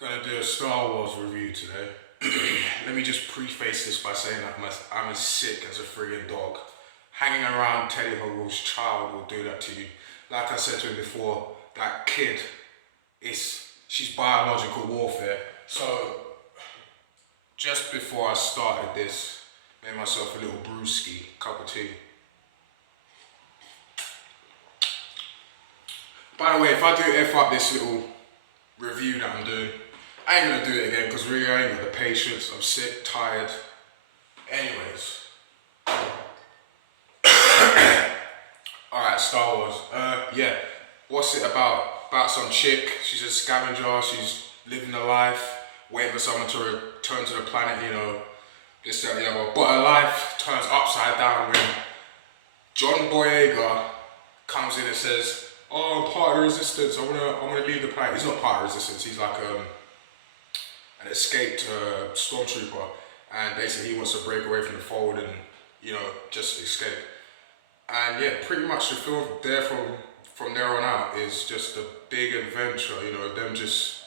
Gonna do a Star Wars review today. Let me just preface this by saying that I'm as sick as a friggin' dog. Hanging around Teddy Hoagle's child will do that to you. Like I said to him before, that kid she's biological warfare. So just before I started this, made myself a little brewski, cup of tea. By the way, if I do F up this little review that I'm doing, I ain't gonna do it again because really I ain't got the patience. I'm sick, tired. Anyways. Alright, Star Wars. Yeah. What's it about? About some chick. She's a scavenger. She's living a life, waiting for someone to return to the planet, this, that, and the other. But her life turns upside down when John Boyega comes in and says, "Oh, I'm part of the resistance. I wanna leave the planet." He's not part of the resistance. He's like an escaped stormtrooper, and basically he wants to break away from the fold and just escape. And yeah, pretty much the film there from there on out is just a big adventure. Them just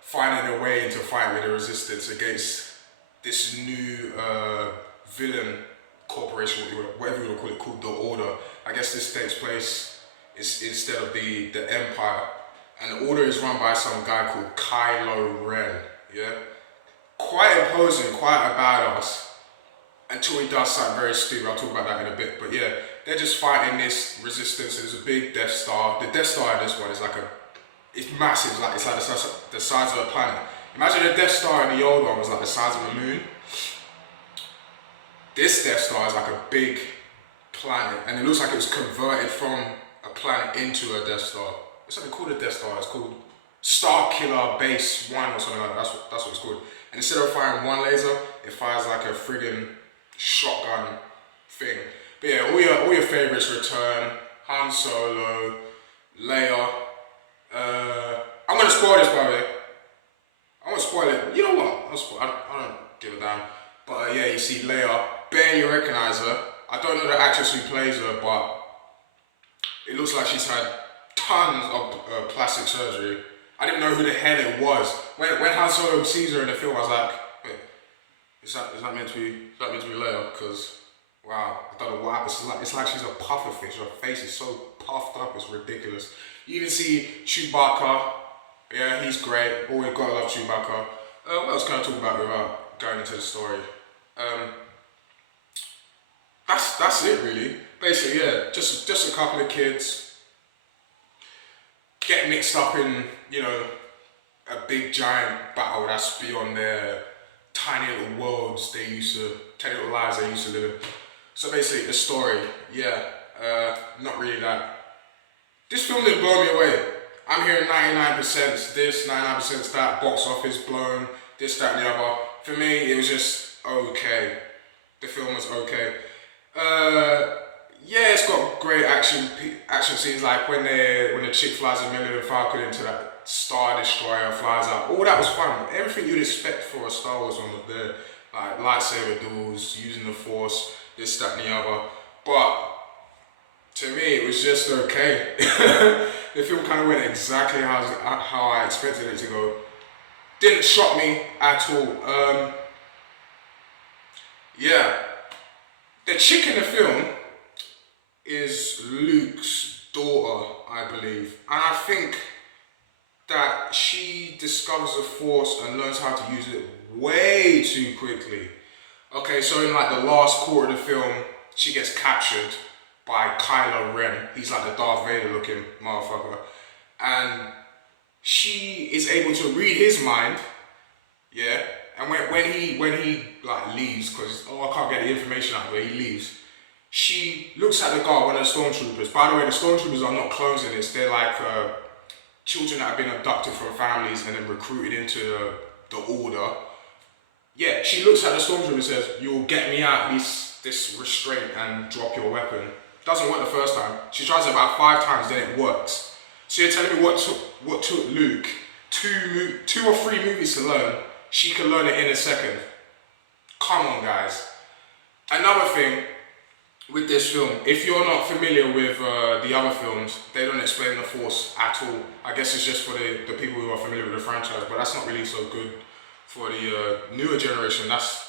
finding a way into fight with the resistance against this new villain corporation, whatever you want to call it, called the Order. I guess this takes place instead of the Empire. And the Order is run by some guy called Kylo Ren, yeah? Quite imposing, quite a badass, until he does something very stupid. I'll talk about that in a bit. But yeah, they're just fighting this resistance. There's a big Death Star. The Death Star in this one is it's massive. It's like the size of a planet. Imagine the Death Star in the old one was like the size of the moon. This Death Star is like a big planet, and it looks like it was converted from a planet into a Death Star. It's something called a Death Star. It's called Star Killer Base 1 or something like that. That's what it's called. And instead of firing one laser, it fires like a friggin' shotgun thing. But yeah, all your favorites return. Han Solo, Leia. I'm gonna spoil this, by the way. I'm gonna spoil it. You know what? I don't give a damn. But yeah, you see Leia. Barely recognize her. I don't know the actress who plays her, but it looks like she's had tons of plastic surgery. I didn't know who the hell it was. When Han Solo sees her in the film, I was like, wait, is that meant to be Leia? Because wow, I don't know what happened. It's like she's a puffer fish. Her face is so puffed up, it's ridiculous. You even see Chewbacca. Yeah, he's great. Always gotta love Chewbacca. What else can I talk about without going into the story? That's it really. Basically, yeah, just a couple of kids get mixed up in, a big giant battle that's beyond their tiny little worlds tiny little lives they used to live in. So basically the story, yeah, not really that. This film didn't blow me away. I'm hearing 99% this, 99% that, box office blown, this, that, and the other. For me, it was just okay. The film was okay. Yeah, it's got great action scenes, like when the chick flies a Millennium Falcon into that Star Destroyer, flies out. All that was fun. Everything you'd expect for a Star Wars one was there. Like lightsaber duels, using the Force, this, that, and the other. But to me, it was just okay. The film kind of went exactly how I expected it to go. Didn't shock me at all. Yeah, the chick in the film is Luke's daughter, I believe. And I think that she discovers the Force and learns how to use it way too quickly. Okay, so in like the last quarter of the film, she gets captured by Kylo Ren. He's like the Darth Vader looking motherfucker. And she is able to read his mind, yeah? And when he like leaves, because I can't get the information out of it, he leaves. She looks at the guard, one of the stormtroopers. By the way, the stormtroopers are not clones in this. They're like children that have been abducted from families and then recruited into the Order. Yeah, she looks at the stormtrooper and says, "You'll get me out this restraint and drop your weapon." Doesn't work the first time. She tries it about 5 times, then it works. So you're telling me what took Luke 2 or 3 movies to learn? She can learn it in a second. Come on, guys. Another thing, with this film, if you're not familiar with the other films, they don't explain the Force at all. I guess it's just for the people who are familiar with the franchise, but that's not really so good for the newer generation. That's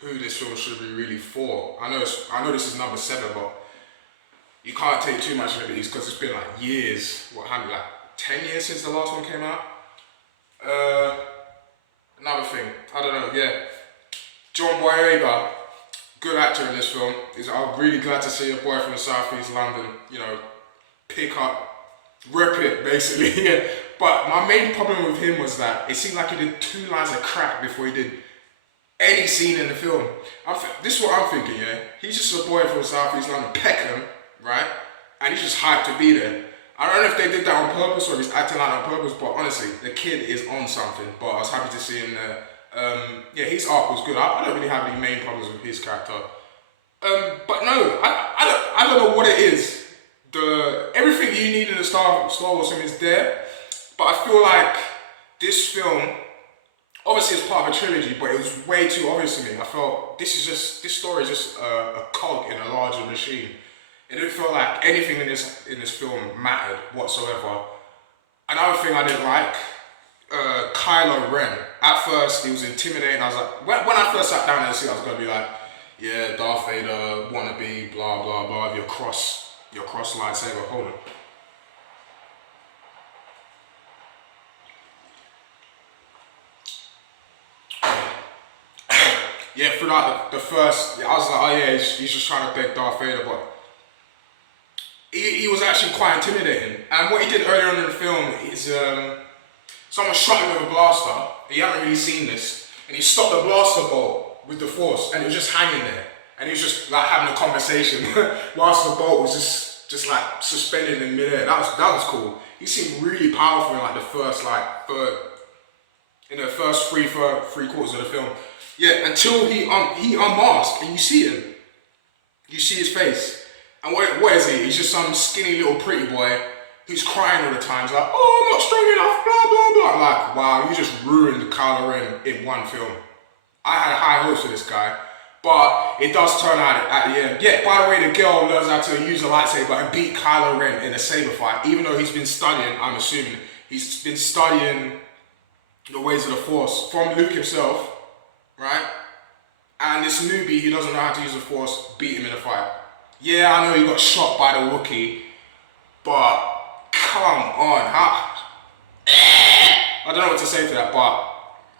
who this film should be really for. I know this is number 7, but you can't take too much liberties because it's been like years. What happened? Like 10 years since the last one came out. Another thing, I don't know. Yeah, John Boyega, good actor in this film. I'm really glad to see a boy from Southeast London, you know, pick up, rip it basically. Yeah. But my main problem with him was that it seemed like he did 2 lines of crack before he did any scene in the film. This is what I'm thinking, yeah. He's just a boy from Southeast London, Peckham, right? And he's just hyped to be there. I don't know if they did that on purpose or if he's acting out on purpose, but honestly, the kid is on something. But I was happy to see him there. Yeah, his arc was good. I don't really have any main problems with his character. But no, I don't know what it is. Everything you need in a Star Wars film is there. But I feel like this film, obviously it's part of a trilogy, but it was way too obvious to me. I felt this story is just a cog in a larger machine. It didn't feel like anything in this film mattered whatsoever. Another thing I didn't like, Kylo Ren. At first, he was intimidating. I was like, when I first sat down in the seat, I was gonna be like, yeah, Darth Vader, wannabe, blah blah blah. Your cross lightsaber. Hold on. Yeah, throughout the first, I was like, oh yeah, he's just trying to beg Darth Vader, but he was actually quite intimidating. And what he did earlier on in the film is someone shot him with a blaster. You haven't really seen this, and he stopped the blaster bolt with the Force, and it was just hanging there, and he was just like having a conversation whilst the bolt was just like suspended in midair. That was cool. He seemed really powerful in like the first first three quarters of the film. Yeah, until he unmasked and you see him. You see his face. And what is he? He's just some skinny little pretty boy who's crying all the time. He's like, oh, I'm not strong enough, blah, blah, blah. I'm like, wow, you just ruined Kylo Ren in one film. I had high hopes for this guy. But it does turn out at the end. Yeah, by the way, the girl learns how to use a lightsaber and beat Kylo Ren in a saber fight. Even though he's been studying, I'm assuming, he's been studying the ways of the Force from Luke himself. Right? And this newbie who doesn't know how to use the Force beat him in a fight. Yeah, I know he got shot by the Wookiee, but come on, I don't know what to say to that, but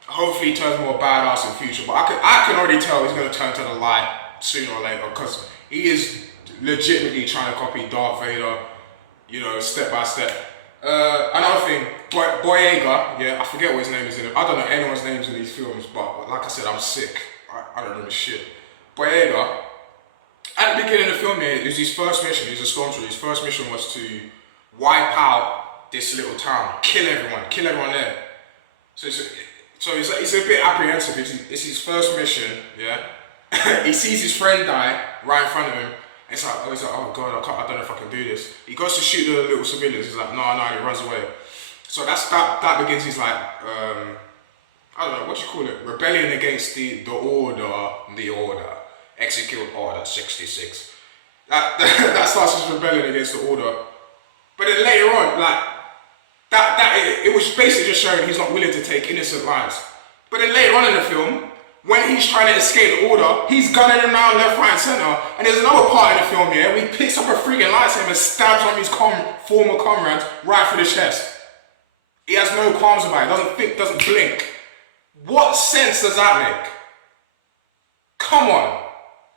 hopefully he turns more badass in future. But I can already tell he's going to turn to the light sooner or later, because he is legitimately trying to copy Darth Vader, you know, step by step. Another thing, Boyega, yeah, I forget what his name is in it. I don't know anyone's names in these films, but like I said, I'm sick. I don't remember shit. Boyega, at the beginning of the film, yeah, it was his first mission. He's a stormtrooper. His first mission was to wipe out this little town, kill everyone there. So he's a bit apprehensive. It's his first mission, yeah. He sees his friend die right in front of him. He's like, oh god, I don't know if I can do this. He goes to shoot the little civilians. He's like, no, and he runs away. So that begins his like, I don't know, what do you call it? Rebellion against the order. Execute Order 66. That starts his rebellion against the order. But then later on, like, it was basically just showing he's not willing to take innocent lives. But then later on in the film, when he's trying to escape the order, he's gunning him down left, right, and center. And there's another part in the film here where he picks up a freaking lightsaber and stabs one of his former comrades right through the chest. He has no qualms about it, doesn't think, doesn't blink. What sense does that make? Come on.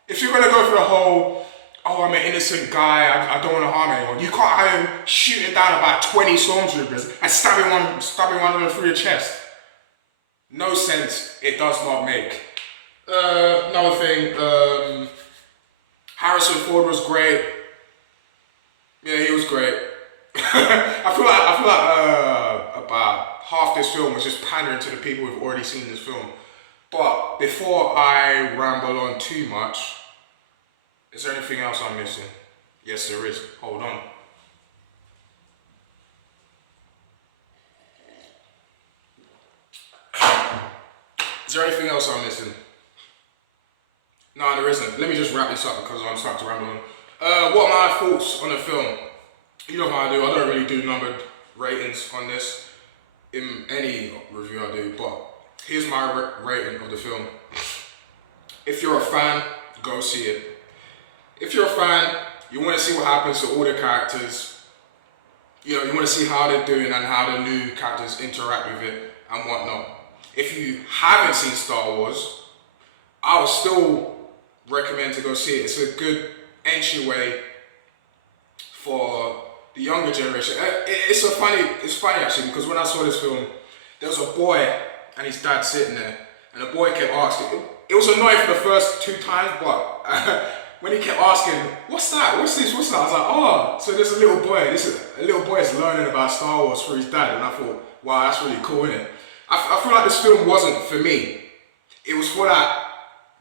If you're gonna go for the whole, oh, I'm an innocent guy, I don't want to harm anyone, you can't have him shooting down about 20 stormtroopers and stabbing one of them through the chest. No sense, it does not make. Another thing, Harrison Ford was great. Yeah, he was great. I feel like about half this film was just pandering to the people who've already seen this film. But before I ramble on too much, is there anything else I'm missing? Yes, there is. Hold on. Is there anything else I'm missing? No, there isn't. Let me just wrap this up because I'm starting to ramble on. What are my thoughts on the film? You know how I do. I don't really do numbered ratings on this in any review I do, but here's my rating of the film. If you're a fan, go see it. If you're a fan, you want to see what happens to all the characters. You know, you want to see how they're doing and how the new characters interact with it and whatnot. If you haven't seen Star Wars, I would still recommend to go see it. It's a good entryway for the younger generation. It's funny actually, because when I saw this film, there was a boy and his dad sitting there, and the boy kept asking. It was annoying for the first 2 times, but when he kept asking, "What's that? What's this? What's that?" I was like, "Oh, so there's a little boy. A little boy is learning about Star Wars through his dad," and I thought, "Wow, that's really cool, isn't it?" I feel like this film wasn't for me. It was for that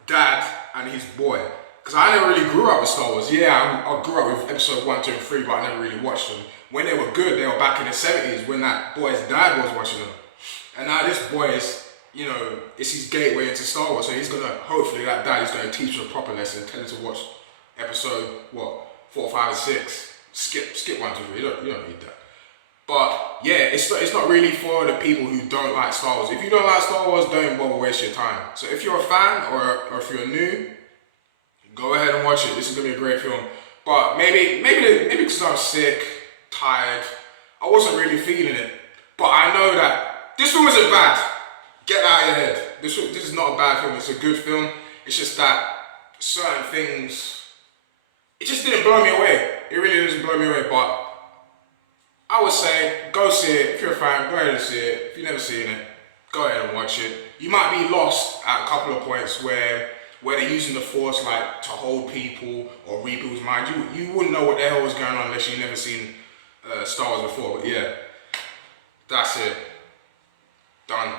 dad and his boy. Because I never really grew up with Star Wars. Yeah, I grew up with episode 1, 2, and 3, but I never really watched them. When they were good, they were back in the 70s when that boy's dad was watching them. And now this boy is, you know, it's his gateway into Star Wars. So he's gonna, hopefully that dad is gonna teach him a proper lesson, tell him to watch episode, 4, 5, and 6. Skip 1, 2, 3, you don't need that. But yeah, it's not really for the people who don't like Star Wars. If you don't like Star Wars, don't bother waste your time. So if you're a fan or if you're new, go ahead and watch it. This is gonna be a great film. But maybe because I'm sick, tired, I wasn't really feeling it. But I know that this film isn't bad. Get that out of your head. This is not a bad film. It's a good film. It's just that certain things, it just didn't blow me away. It really doesn't blow me away. But I would say go see it. If you're a fan, go ahead and see it. If you've never seen it, go ahead and watch it. You might be lost at a couple of points where they're using the Force like to hold people or read people's minds. You wouldn't know what the hell was going on unless you've never seen Star Wars before. But yeah, that's it. Done.